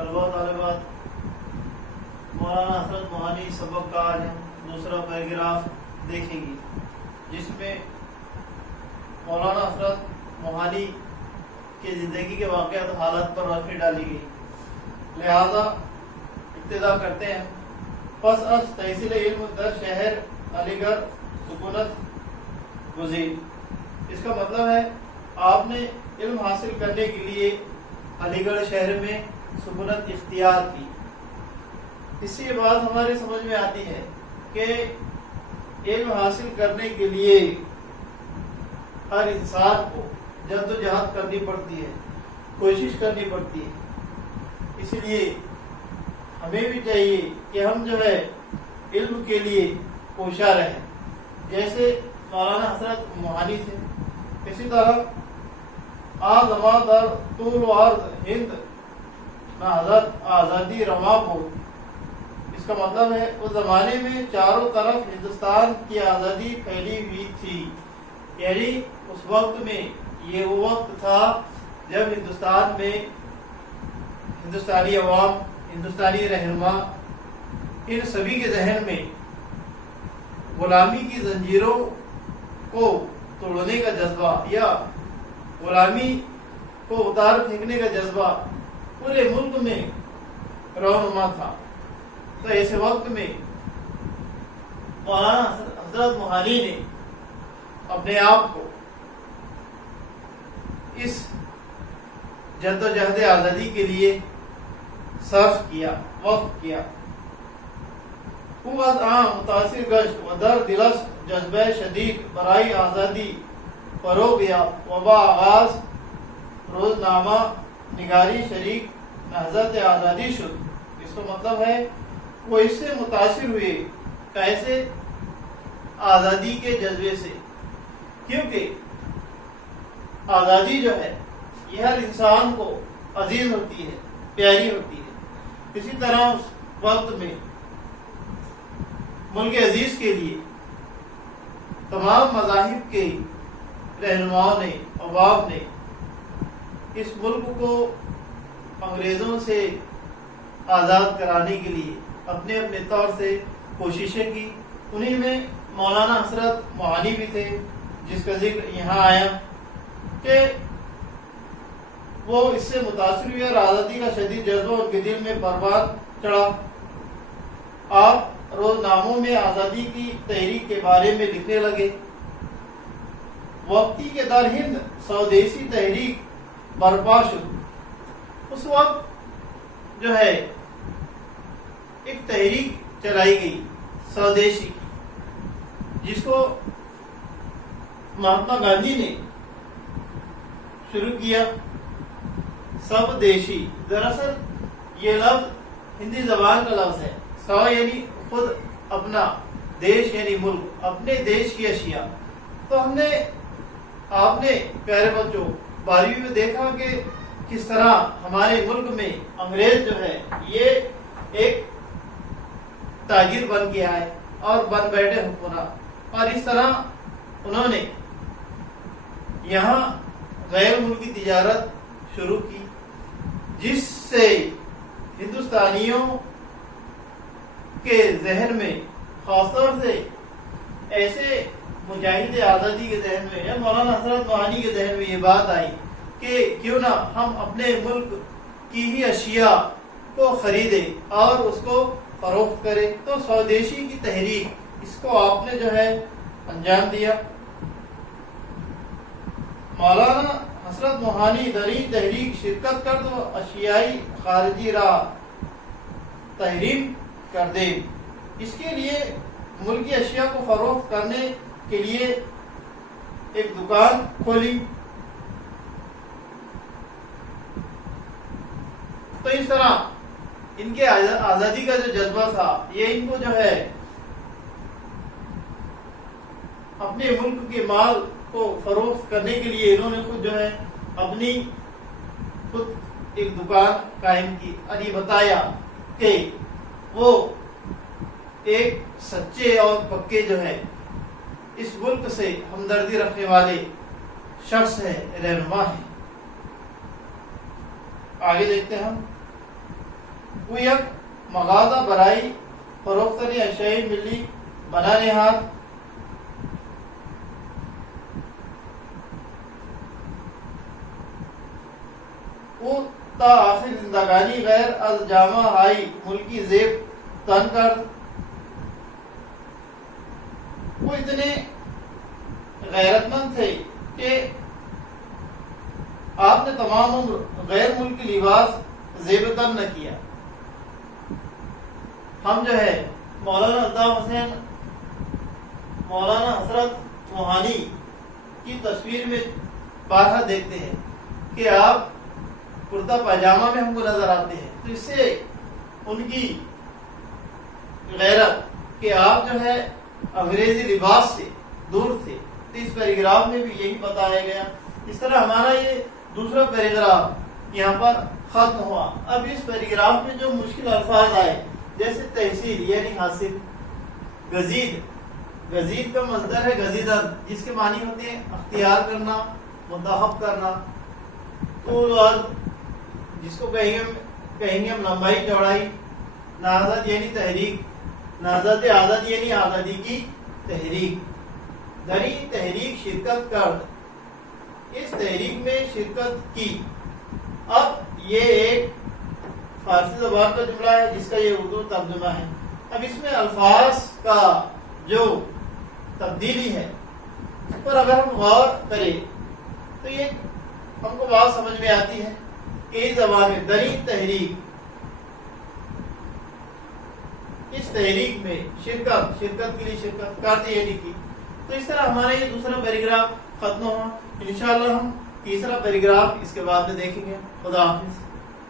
طلبہ و طالبات، مولانا حسرت موہانی سبق کا آج ہم دوسرا پیراگراف دیکھیں گے، جس میں مولانا حسرت موہانی کی زندگی کے واقعات حالات پر روشنی ڈالی گئی۔ لہذا ابتدا کرتے ہیں۔ پس از تحصیل علم در شہر علی گڑھ سکونت گزین۔ اس کا مطلب ہے آپ نے علم حاصل کرنے کے لیے علی گڑھ شہر میں سکونت اختیار کی۔ اس سے یہ بات ہماری سمجھ میں آتی ہے کہ علم حاصل کرنے کے لیے ہر انسان کو جد و جہد کرنی پڑتی ہے، کوشش کرنی پڑتی ہے۔ اس لیے ہمیں بھی چاہیے کہ ہم جو ہے علم کے لیے کوشاں رہیں، جیسے مولانا حسرت موہانی تھے۔ اسی طرح آزما در طول و عرض ہند نہضت آزادی رواں کو، اس کا مطلب ہے اس زمانے میں چاروں طرف ہندوستان کی آزادی پھیلی ہوئی تھی، یعنی اس وقت میں یہ وہ وقت تھا جب ہندوستان میں ہندوستانی عوام، ہندوستانی رہنما، ان سبھی کے ذہن میں غلامی کی زنجیروں کو توڑنے کا جذبہ یا غلامی کو اتار پھینکنے کا جذبہ پورے ملک میں رونما تھا۔ تو ایسے وقت میں مولانا حضرت موہانی نے اپنے آپ کو اس جد و جہد آزادی کے لیے صرف کیا، وقف کیا۔ خوب از عام متاثر گشت و در دلش جذبہ شدید برائے آزادی فروغ یا وبا آغاز روزنامہ نگاری شریک نہضت آزادی شد۔ اس کا مطلب ہے وہ اس سے متاثر ہوئے، کیسے؟ آزادی کے جذبے سے، کیونکہ آزادی جو ہے یہ ہر انسان کو عزیز ہوتی ہے، پیاری ہوتی ہے۔ اسی طرح اس وقت میں ملک عزیز کے لیے تمام مذاہب کے رہنماؤں نے، عوام نے اس ملک کو انگریزوں سے آزاد کرانے کے لیے اپنے اپنے طور سے کوششیں کی۔ انہی میں مولانا حسرت موہانی بھی تھے، جس کا ذکر یہاں آیا کہ وہ اس سے متاثر ہوئے اور آزادی کا شدید جذبہ ان کے دل میں پروان چڑھا۔ آپ روزناموں میں آزادی کی تحریک کے بارے میں لکھنے لگے۔ وقتی کے در ہند سودیسی تحریک برپا شد۔ اس وقت جو ہے ایک تحریک چلائی گئی سودیشی کی، جس کو مہاتما گاندھی نے شروع کیا۔ سب دیشی، دراصل یہ لفظ ہندی زبان کا لفظ ہے۔ سو یعنی خود اپنا، دیش یعنی ملک، اپنے دیش کی اشیاء۔ تو آپ نے پیارے بچوں 12ویں میں دیکھا کہ کس طرح ہمارے ملک میں انگریز جو ہے یہ ایک تاجر بن کے آئے اور بن بیٹھے حکمراں، اور اس طرح انہوں نے یہاں غیر ملکی تجارت شروع کی، جس سے ہندوستانیوں کے ذہن میں، خاص طور سے ایسے مجاہد آزادی کے ذہن میں یا مولانا حسرت موہانی کے ذہن میں یہ بات آئی کہ کیوں نہ ہم اپنے ملک کی ہی اشیاء کو خریدیں اور اس کو فروخت کریں۔ تو سودیشی کی تحریک، اس کو آپ نے جو ہے انجام دیا۔ مولانا حسرت موہانی دری تحریک شرکت کرد و اشیائی خارجی را تحریم کر دے۔ اس کے لیے ملکی اشیاء کو فروخت کرنے کے لیے ایک دکان کھولی۔ تو اس طرح ان کے آزادی کا جو جذبہ تھا یہ ان کو جو ہے اپنے ملک کے مال کو فروخت کرنے کے لیے انہوں نے خود جو ہے اپنی خود ایک دکان قائم کی، اور یہ بتایا کہ وہ ایک سچے اور پکے جو ہے اس ملک سے ہمدردی رکھنے والے شخص ہے، رہنما ہے۔ آگے دیکھتے ہیں ہم۔ کو یک مغازہ برائی فروختنی اشیاء ملی بنانے ہاتھ او تا آخر زندگانی غیر از جامع ہائی ملکی زیب تن کر. وہ اتنے غیرت مند تھے کہ آپ نے تمام عمر غیر ملکی لباس زیب تن نہ کیا. ہم جو ہے مولانا الطاف حسین مولانا حضرت موہانی کی تصویر میں بارہا دیکھتے ہیں کہ آپ کرتا پاجامہ میں ہم کو نظر آتے ہیں. تو اس سے ان کی غیرت کہ آپ جو ہے انگریزی لباس سے دور تھے. تو اس پیراگراف میں بھی یہی بتایا گیا. اس طرح ہمارا یہ دوسرا پیراگراف یہاں پر ختم ہوا. اب اس پیراگراف میں جو مشکل الفاظ آئے جیسے تحصیل یعنی حاصل، گزید کا مصدر ہے گزیدن جس کے معنی ہوتے ہیں اختیار کرنا، منتخب کرنا. طول عرض جس کو کہیں گے ہم لمبائی چوڑائی. نہضت یعنی تحریک، نہضت آزاد یعنی آزادی کی تحریک. دری تحریک شرکت کر، اس تحریک میں شرکت کی. اب یہ ایک فارسی زبان کا جملہ ہے جس کا یہ اردو ترجمہ ہے. اب اس میں الفاظ کا جو تبدیلی ہے اس پر اگر ہم غور کریں تو یہ ہم کو بات سمجھ میں آتی ہے کہ اس زبان میں دری تحریک، اس تحریک میں شرکت کے لیے شرکت کرتے یعنی کی. تو اس طرح ہمارا یہ دوسرا پیراگراف ختم ہوا. انشاءاللہ ہم تیسرا پیراگراف اس کے بعد میں دیکھیں گے. خدا حافظ.